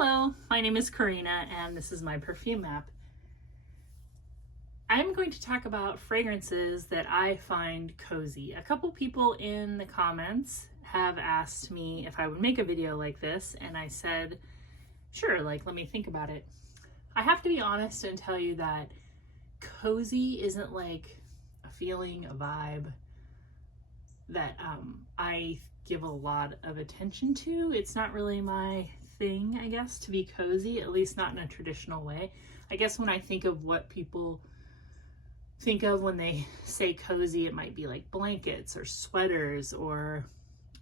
Hello, my name is Karina and this is my perfume map. I'm going to talk about fragrances that I find cozy. A couple people in the comments have asked me if I would make a video like this, and I said, sure, let me think about it. I have to be honest and tell you that cozy isn't like a feeling, a vibe that I give a lot of attention to. It's not really my thing, I guess, to be cozy, at least not in a traditional way. I guess when I think of what people think of when they say cozy, it might be like blankets or sweaters or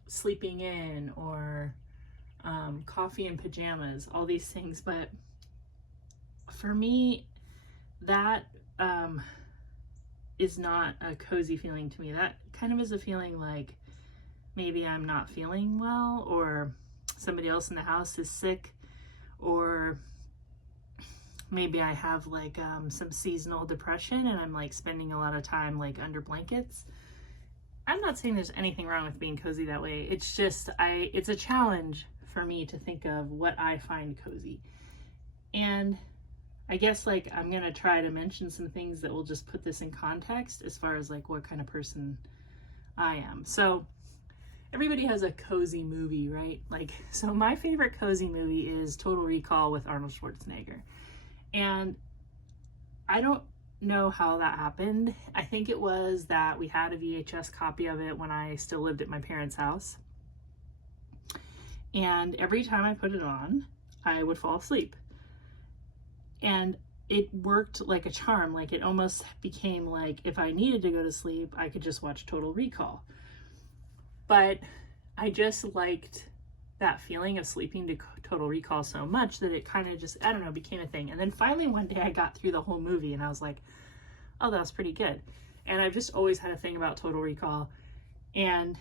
sleeping in or coffee and pajamas, all these things. But for me, that is not a cozy feeling to me. That kind of is a feeling like maybe I'm not feeling well, or somebody else in the house is sick, or maybe I have some seasonal depression and I'm spending a lot of time under blankets. I'm not saying there's anything wrong with being cozy that way. It's just it's a challenge for me to think of what I find cozy. And I guess I'm gonna try to mention some things that will just put this in context as far as what kind of person I am. So everybody has a cozy movie, right? So my favorite cozy movie is Total Recall with Arnold Schwarzenegger. And I don't know how that happened. I think it was that we had a VHS copy of it when I still lived at my parents' house. And every time I put it on, I would fall asleep. And it worked like a charm. It almost became if I needed to go to sleep, I could just watch Total Recall. But I just liked that feeling of sleeping to Total Recall so much that it kind of just, I don't know, became a thing. And then finally one day I got through the whole movie and I was like, oh, that was pretty good. And I've just always had a thing about Total Recall. And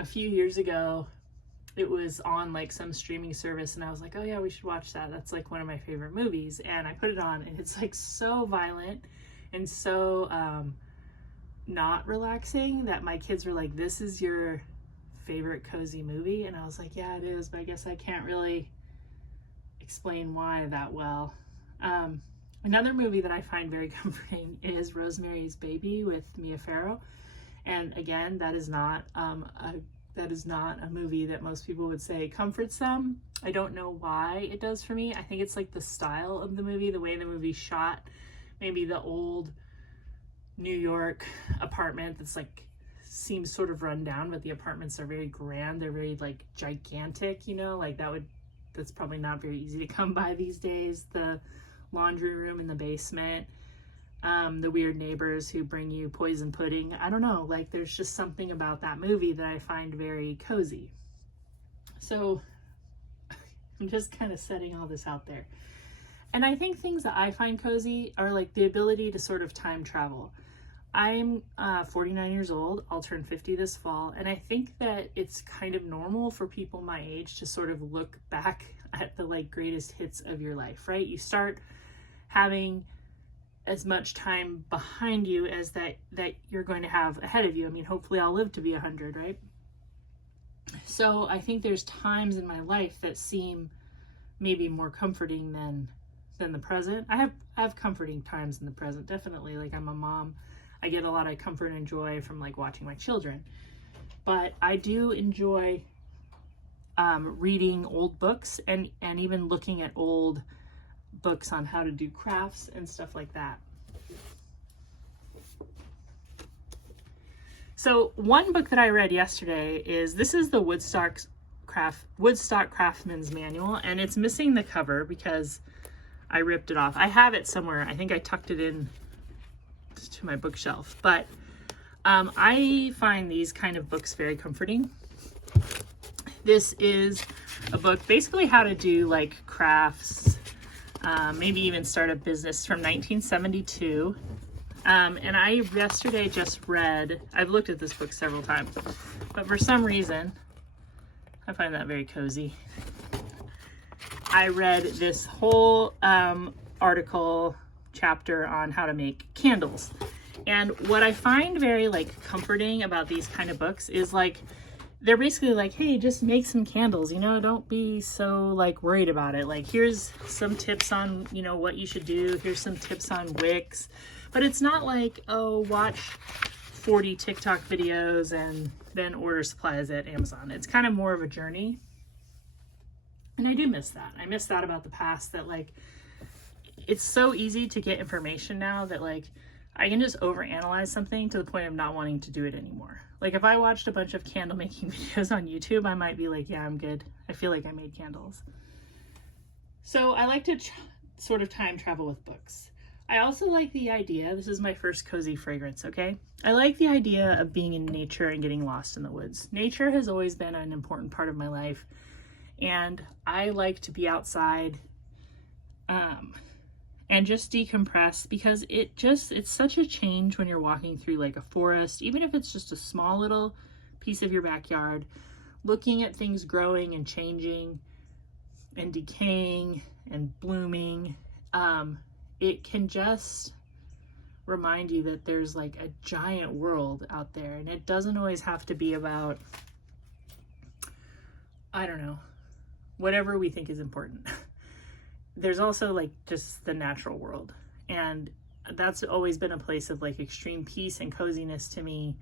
a few years ago, it was on some streaming service and I was like, oh yeah, we should watch that. That's one of my favorite movies. And I put it on and it's so violent and so not relaxing that my kids were like, this is your favorite cozy movie? And I was like, yeah, it is, but I guess I can't really explain why that well. Another movie that I find very comforting is Rosemary's Baby with Mia Farrow. And again, that is not a movie that most people would say comforts them. I don't know why it does for me. I think it's the style of the movie, the way the movie's shot, maybe the old New York apartment that's seems sort of run down, but the apartments are very grand. They're very gigantic, that's probably not very easy to come by these days. The laundry room in the basement, the weird neighbors who bring you poison pudding. I don't know, there's just something about that movie that I find very cozy. So I'm just kind of setting all this out there. And I think things that I find cozy are the ability to sort of time travel. I'm 49 years old. I'll turn 50 this fall. And I think that it's kind of normal for people my age to sort of look back at the greatest hits of your life, right? You start having as much time behind you as that you're going to have ahead of you. I mean, hopefully I'll live to be 100, right? So I think there's times in my life that seem maybe more comforting than the present. I have comforting times in the present, definitely. I'm a mom. I get a lot of comfort and joy from watching my children. But I do enjoy reading old books and even looking at old books on how to do crafts and stuff like that. So one book that I read yesterday this is the Woodstock Craftsman's Manual, and it's missing the cover because I ripped it off. I have it somewhere. I think I tucked it in to my bookshelf, but I find these kind of books very comforting. This is a book basically how to do crafts, maybe even start a business, from 1972. And I yesterday just read, I've looked at this book several times, but for some reason, I find that very cozy. I read this whole chapter on how to make candles. And what I find very comforting about these kind of books is they're basically like, hey, just make some candles, you know, don't be so like worried about it. Like, here's some tips on, you know, what you should do. Here's some tips on wicks. But it's not like, oh, watch 40 TikTok videos and then order supplies at Amazon. It's kind of more of a journey. And I do miss that. I miss that about the past, that like, it's so easy to get information now that like, I can just overanalyze something to the point of not wanting to do it anymore. Like if I watched a bunch of candle making videos on YouTube, I might be like, yeah, I'm good. I feel like I made candles. So I like to sort of time travel with books. I also like the idea, this is my first cozy fragrance, okay? I like the idea of being in nature and getting lost in the woods. Nature has always been an important part of my life, and I like to be outside and just decompress, because it's such a change when you're walking through like a forest, even if it's just a small little piece of your backyard, looking at things growing and changing and decaying and blooming. It can just remind you that there's like a giant world out there, and it doesn't always have to be about, I don't know, whatever we think is important. There's also like just the natural world, and that's always been a place of like extreme peace and coziness to me.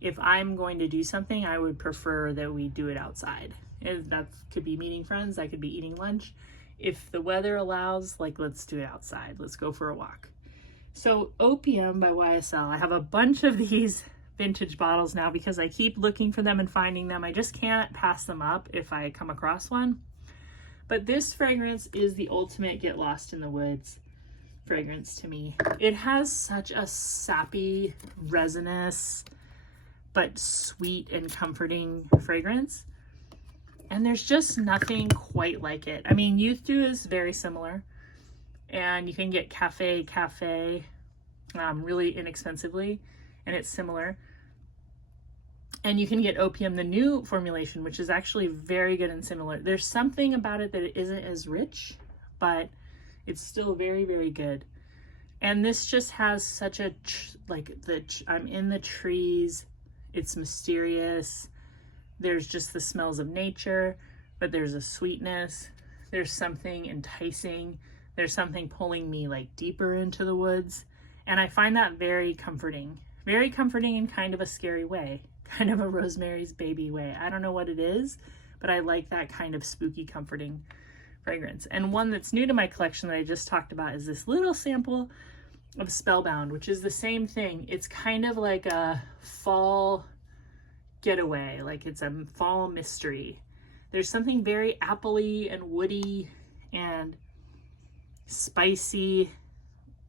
If I'm going to do something, I would prefer that we do it outside. That could be meeting friends, that could be eating lunch. If the weather allows, like, let's do it outside. Let's go for a walk. So Opium by YSL, I have a bunch of these vintage bottles now because I keep looking for them and finding them. I just can't pass them up if I come across one. But this fragrance is the ultimate get lost in the woods fragrance to me. It has such a sappy, resinous, but sweet and comforting fragrance. And there's just nothing quite like it. I mean, Youth Dew is very similar, and you can get Cafe really inexpensively, and it's similar. And you can get Opium, the new formulation, which is actually very good and similar. There's something about it that it isn't as rich, but it's still very, very good. And this just has such a, I'm in the trees. It's mysterious. There's just the smells of nature, but there's a sweetness. There's something enticing. There's something pulling me like deeper into the woods. And I find that very comforting in kind of a scary way, kind of a Rosemary's Baby way. I don't know what it is, but I like that kind of spooky, comforting fragrance. And one that's new to my collection that I just talked about is this little sample of Spellbound, which is the same thing. It's kind of like a fall getaway, like it's a fall mystery. There's something very appley and woody and spicy.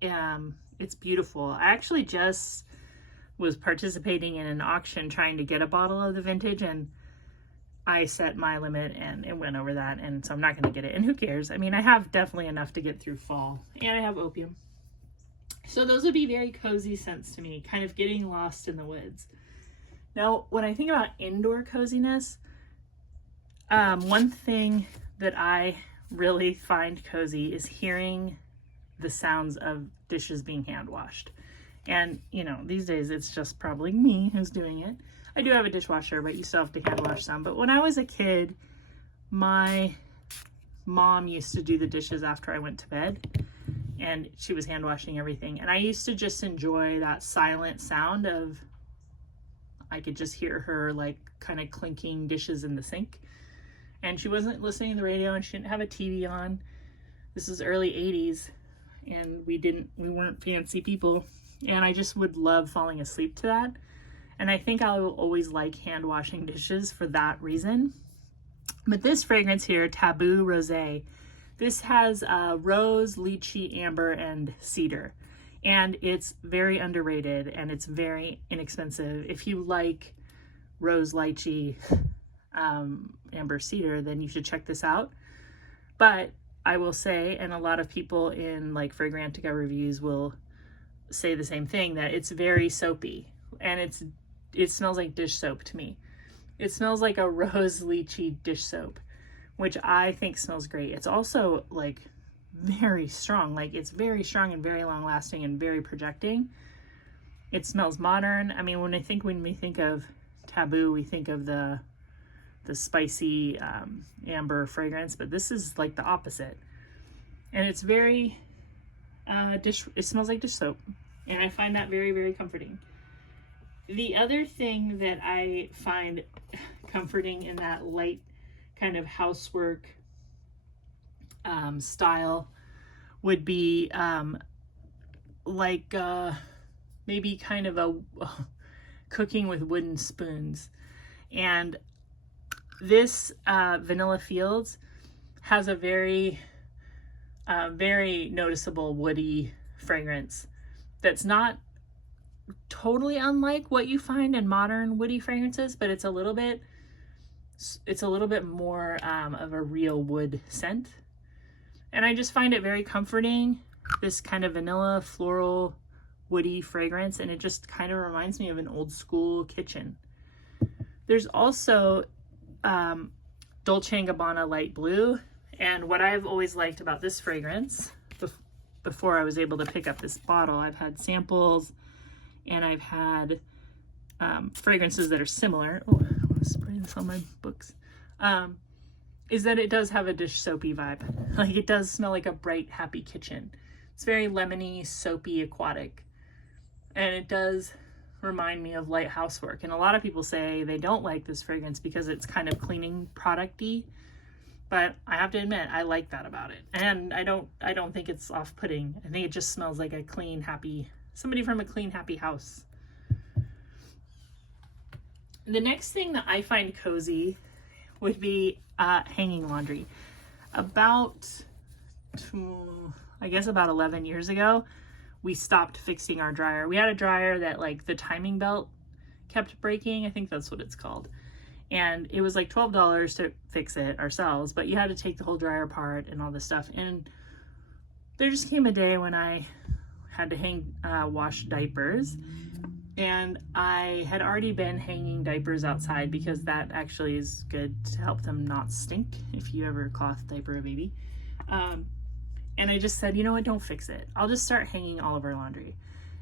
It's beautiful. I actually just was participating in an auction trying to get a bottle of the vintage, and I set my limit and it went over that, and so I'm not going to get it, and who cares? I mean, I have definitely enough to get through fall, and I have Opium. So those would be very cozy scents to me, kind of getting lost in the woods. Now, when I think about indoor coziness, one thing that I really find cozy is hearing the sounds of dishes being hand washed. And, you know, these days it's just probably me who's doing it. I do have a dishwasher, but you still have to hand wash some. But when I was a kid, my mom used to do the dishes after I went to bed, and she was hand washing everything. And I used to just enjoy that silent sound of, I could just hear her like kind of clinking dishes in the sink. And she wasn't listening to the radio, and she didn't have a TV on. This is early 80s, and we weren't fancy people. And I just would love falling asleep to that. And I think I'll always like hand washing dishes for that reason. But this fragrance here, Tabu Rose, this has rose, lychee, amber, and cedar. And it's very underrated, and it's very inexpensive. If you like rose, lychee, amber, cedar, then you should check this out. But I will say, and a lot of people in like Fragrantica reviews will say the same thing, that it's very soapy, and it smells like dish soap to me. It smells like a rose lychee dish soap, which I think smells great. It's also like very strong, like it's very strong and very long lasting and very projecting. It smells modern. I mean, when we think of Taboo, we think of the the spicy amber fragrance, but this is like the opposite. And it's very, it smells like dish soap. And I find that very, very comforting. The other thing that I find comforting in that light kind of housework style would be maybe kind of a cooking with wooden spoons. And this Vanilla Fields has a very very noticeable woody fragrance that's not totally unlike what you find in modern woody fragrances, but it's a little bit more of a real wood scent. And I just find it very comforting, this kind of vanilla, floral, woody fragrance, and it just kind of reminds me of an old school kitchen. There's also Dolce & Gabbana Light Blue, and what I've always liked about this fragrance, before I was able to pick up this bottle, I've had samples and I've had fragrances that are similar. Oh, I want to spray this on my books. Is that it does have a dish soapy vibe. Like, it does smell like a bright, happy kitchen. It's very lemony, soapy, aquatic. And it does remind me of light housework. And a lot of people say they don't like this fragrance because it's kind of cleaning product-y. But I have to admit, I like that about it. And I don't think it's off-putting. I think it just smells like a clean, happy, somebody from a clean, happy house. The next thing that I find cozy would be hanging laundry. About 11 years ago, we stopped fixing our dryer. We had a dryer that, like, the timing belt kept breaking. I think that's what it's called. And it was like $12 to fix it ourselves, but you had to take the whole dryer apart and all this stuff. And there just came a day when I had to wash diapers, and I had already been hanging diapers outside because that actually is good to help them not stink if you ever cloth diaper a baby. And I just said, you know what, don't fix it. I'll just start hanging all of our laundry.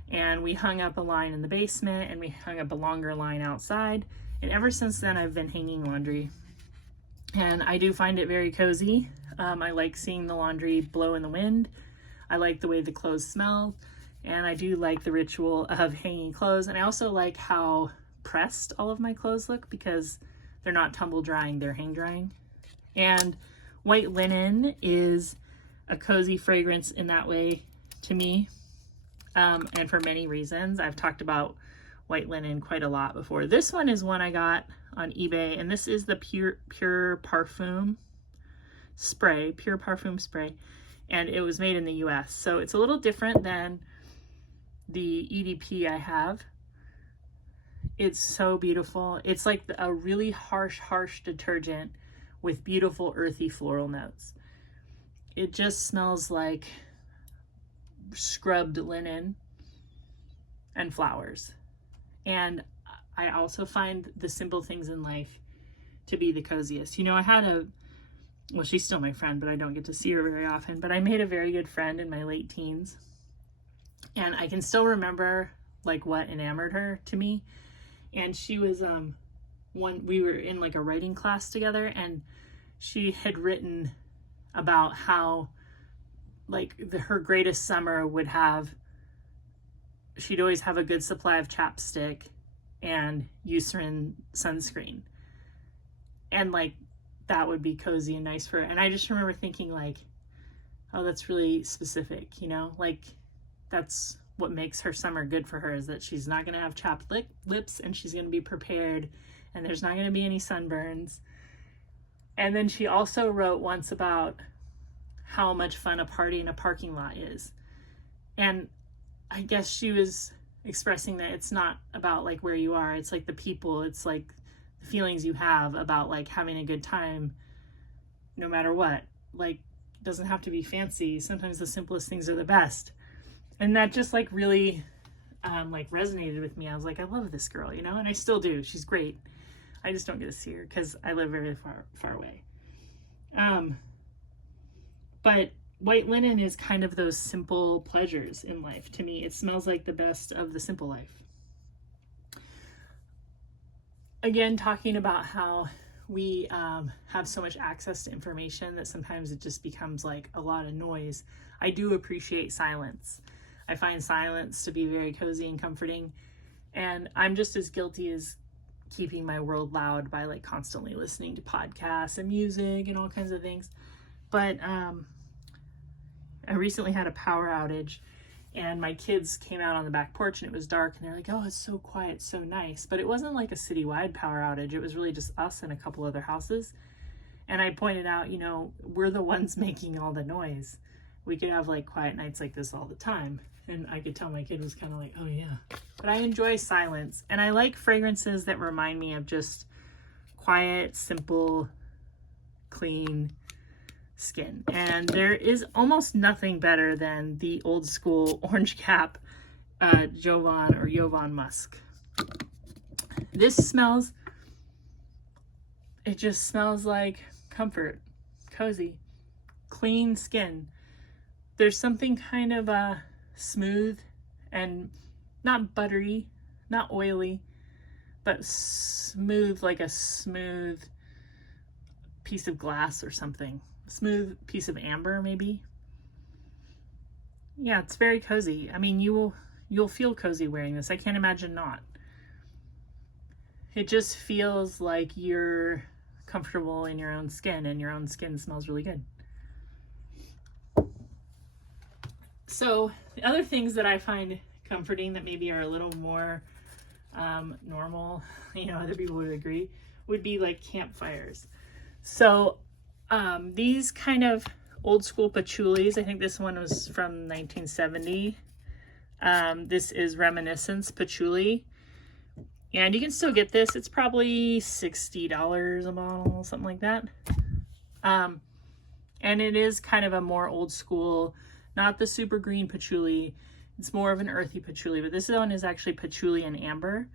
And we hung up a line in the basement, and we hung up a longer line outside. And ever since then, I've been hanging laundry. And I do find it very cozy. I like seeing the laundry blow in the wind. I like the way the clothes smell. And I do like the ritual of hanging clothes. And I also like how pressed all of my clothes look because they're not tumble drying, they're hang drying. And white linen is a cozy fragrance in that way to me. And for many reasons. I've talked about white linen quite a lot before. This one is one I got on eBay, and this is the Pure Parfum spray, Pure Parfum spray, and it was made in the US. So it's a little different than the EDP I have. It's so beautiful. It's like a really harsh detergent with beautiful earthy floral notes. It just smells like scrubbed linen and flowers. And I also find the simple things in life to be the coziest. You know, I had well, she's still my friend, but I don't get to see her very often, but I made a very good friend in my late teens. And I can still remember like what enamored her to me. And she was, we were in like a writing class together, and she had written about how like her greatest summer would have, she'd always have a good supply of chapstick and Eucerin sunscreen. And like, that would be cozy and nice for her. And I just remember thinking like, oh, that's really specific, you know, like that's what makes her summer good for her, is that she's not going to have chapped lips, and she's going to be prepared, and there's not going to be any sunburns. And then she also wrote once about how much fun a party in a parking lot is. And I guess she was expressing that it's not about like where you are, it's like the people, it's like the feelings you have about like having a good time no matter what. Like, it doesn't have to be fancy. Sometimes the simplest things are the best. And that just like really like resonated with me. I was like, I love this girl, you know, and I still do. She's great. I just don't get to see her because I live very far away. But white linen is kind of those simple pleasures in life. To me, it smells like the best of the simple life. Again, talking about how we have so much access to information that sometimes it just becomes like a lot of noise. I do appreciate silence. I find silence to be very cozy and comforting. And I'm just as guilty as keeping my world loud by like constantly listening to podcasts and music and all kinds of things. But I recently had a power outage, and my kids came out on the back porch and it was dark, and they're like, oh, it's so quiet, so nice. But it wasn't like a citywide power outage. It was really just us and a couple other houses. And I pointed out, you know, we're the ones making all the noise. We could have like quiet nights like this all the time. And I could tell my kid was kind of like, oh yeah. But I enjoy silence, and I like fragrances that remind me of just quiet, simple, clean skin. And there is almost nothing better than the old school orange cap Jovan Musk. This smells, it just smells like comfort, cozy, clean skin. There's something kind of smooth and not buttery, not oily, but smooth, like a smooth piece of glass or something. Smooth piece of amber, maybe. Yeah, it's very cozy. I mean, you'll feel cozy wearing this. I can't imagine not. It just feels like you're comfortable in your own skin, and your own skin smells really good. So the other things that I find comforting that maybe are a little more normal, you know, other people would agree, would be like campfires. So these kind of old school patchoulis, I think this one was from 1970. This is Reminiscence Patchouli. And you can still get this. It's probably $60 a bottle, something like that. And it is kind of a more old school, not the super green patchouli. It's more of an earthy patchouli, but this one is actually patchouli and amber.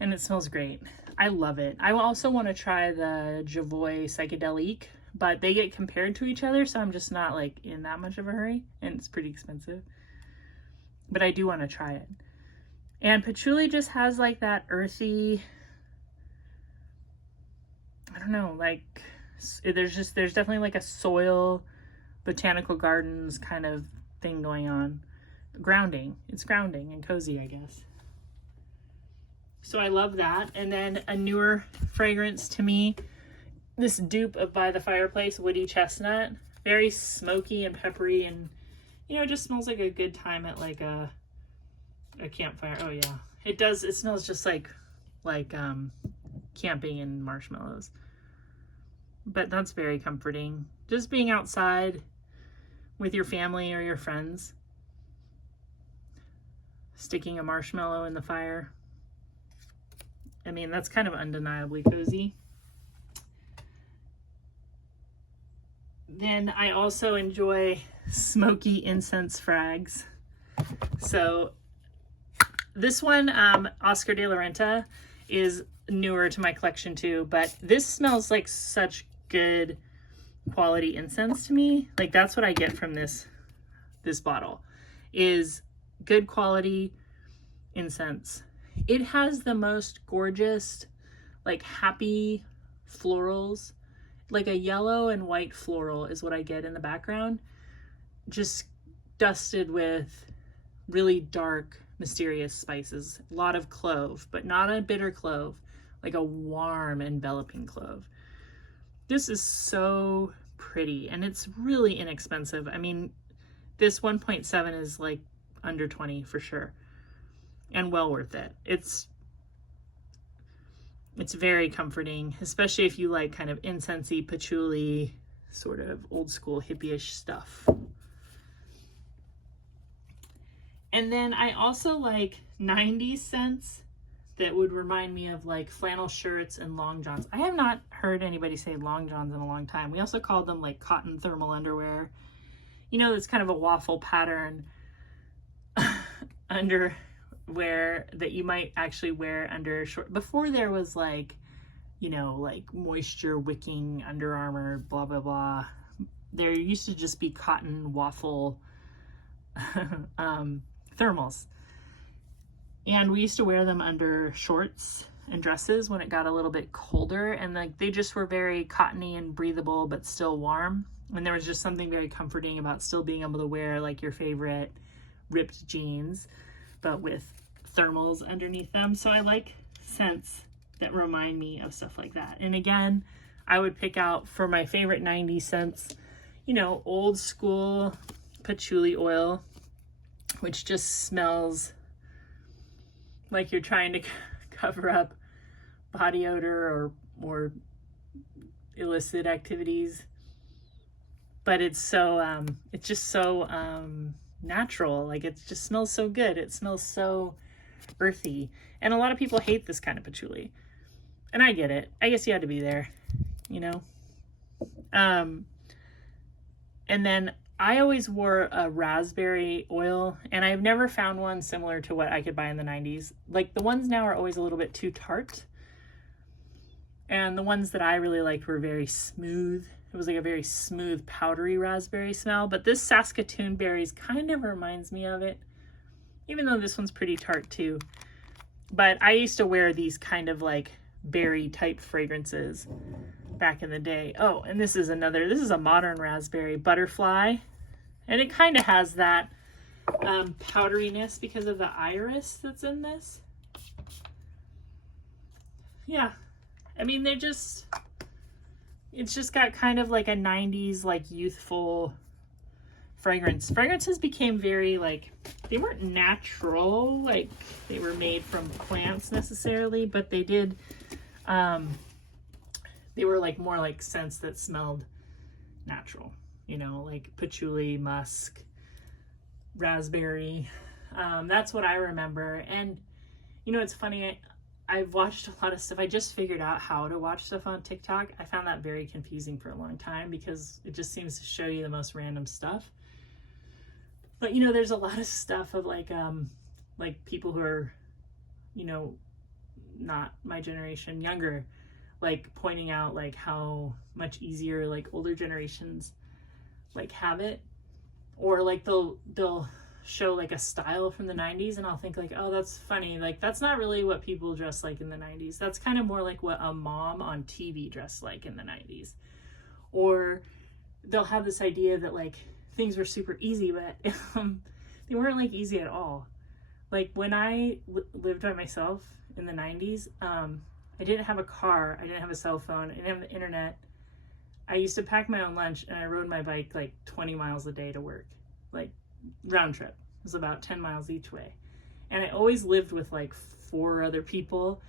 And it smells great. I love it. I also want to try the Javoy Psychedelique, but they get compared to each other, so I'm just not like in that much of a hurry, and it's pretty expensive. But I do want to try it. And patchouli just has like that earthy, I don't know, like there's definitely like a soil, botanical gardens kind of thing going on. Grounding. It's grounding and cozy, I guess. So I love that. And then a newer fragrance to me, this dupe of By the Fireplace Woody Chestnut. Very smoky and peppery, and you know, it just smells like a good time at like a campfire. Oh yeah. It does. It smells just like camping and marshmallows. But that's very comforting. Just being outside with your family or your friends, sticking a marshmallow in the fire. I mean, that's kind of undeniably cozy. Then I also enjoy smoky incense frags. So this one, Oscar de la Renta, is newer to my collection too, but this smells like such good quality incense to me. Like that's what I get from this bottle, is good quality incense. It has the most gorgeous, like happy florals, like a yellow and white floral is what I get in the background, just dusted with really dark, mysterious spices. A lot of clove, but not a bitter clove, like a warm, enveloping clove. This is so pretty, and it's really inexpensive. I mean, this 1.7 is like under 20 for sure, and well worth it. It's very comforting, especially if you like kind of incensey, patchouli, sort of old school hippie-ish stuff. And then I also like 90s scents that would remind me of like flannel shirts and long johns. I have not heard anybody say long johns in a long time. We also called them like cotton thermal underwear. You know, it's kind of a waffle pattern underwear that you might actually wear under short. Before there was like, you know, like moisture wicking Under Armour, blah, blah, blah. There used to just be cotton waffle thermals. And we used to wear them under shorts and dresses when it got a little bit colder, and like they just were very cottony and breathable but still warm. And there was just something very comforting about still being able to wear like your favorite ripped jeans but with thermals underneath them. So I like scents that remind me of stuff like that. And again, I would pick out for my favorite 90s scents, you know, old school patchouli oil, which just smells like you're trying to cover up body odor or illicit activities. But it's so, it's just so natural. Like it just smells so good. It smells so earthy. And a lot of people hate this kind of patchouli. And I get it. I guess you had to be there, you know? And then I always wore a raspberry oil, and I've never found one similar to what I could buy in the 90s. Like the ones now are always a little bit too tart. And the ones that I really liked were very smooth. It was like a very smooth, powdery raspberry smell. But this Saskatoon berries kind of reminds me of it, even though this one's pretty tart too. But I used to wear these kind of like berry type fragrances back in the day. Oh, and this is a modern raspberry, Butterfly. And it kind of has that powderiness because of the iris that's in this. Yeah. I mean, it's just got kind of like a 90s, like youthful fragrance. Fragrances became very like, they weren't natural, like they were made from plants necessarily, but they did, they were like more like scents that smelled natural, you know, like patchouli, musk, raspberry. That's what I remember. And you know, it's funny, I've watched a lot of stuff. I just figured out how to watch stuff on TikTok. I found that very confusing for a long time because it just seems to show you the most random stuff. But you know, there's a lot of stuff of like people who are, you know, not my generation, younger, like pointing out like how much easier like older generations like have it, or like they'll show like a style from the 90s and I'll think like, oh, that's funny, like that's not really what people dress like in the 90s. That's kind of more like what a mom on TV dressed like in the 90s. Or they'll have this idea that like things were super easy, but they weren't like easy at all. Like when I lived by myself in the 90s, I didn't have a car, I didn't have a cell phone, I didn't have the internet. I used to pack my own lunch and I rode my bike like 20 miles a day to work, like round trip. It was about 10 miles each way. And I always lived with like 4 other people,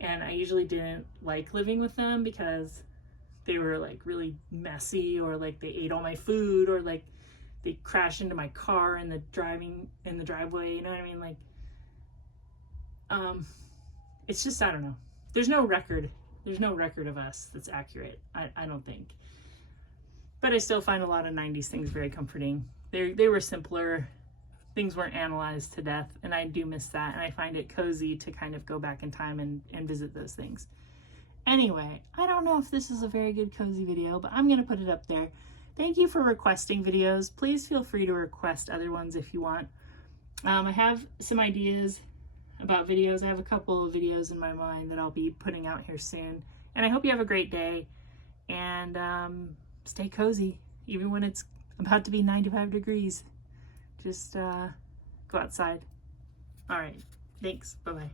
and I usually didn't like living with them because they were like really messy, or like they ate all my food, or like they crashed into my car in the driveway, you know what I mean? Like it's just, I don't know. There's no record of us that's accurate, I don't think. But I still find a lot of 90s things very comforting. They were simpler. Things weren't analyzed to death, and I do miss that, and I find it cozy to kind of go back in time and visit those things. Anyway, I don't know if this is a very good cozy video, but I'm going to put it up there. Thank you for requesting videos. Please feel free to request other ones if you want. I have some ideas about videos. I have a couple of videos in my mind that I'll be putting out here soon. And I hope you have a great day, and stay cozy, even when it's about to be 95 degrees. Just go outside. All right. Thanks. Bye-bye.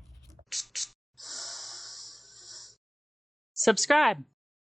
Subscribe.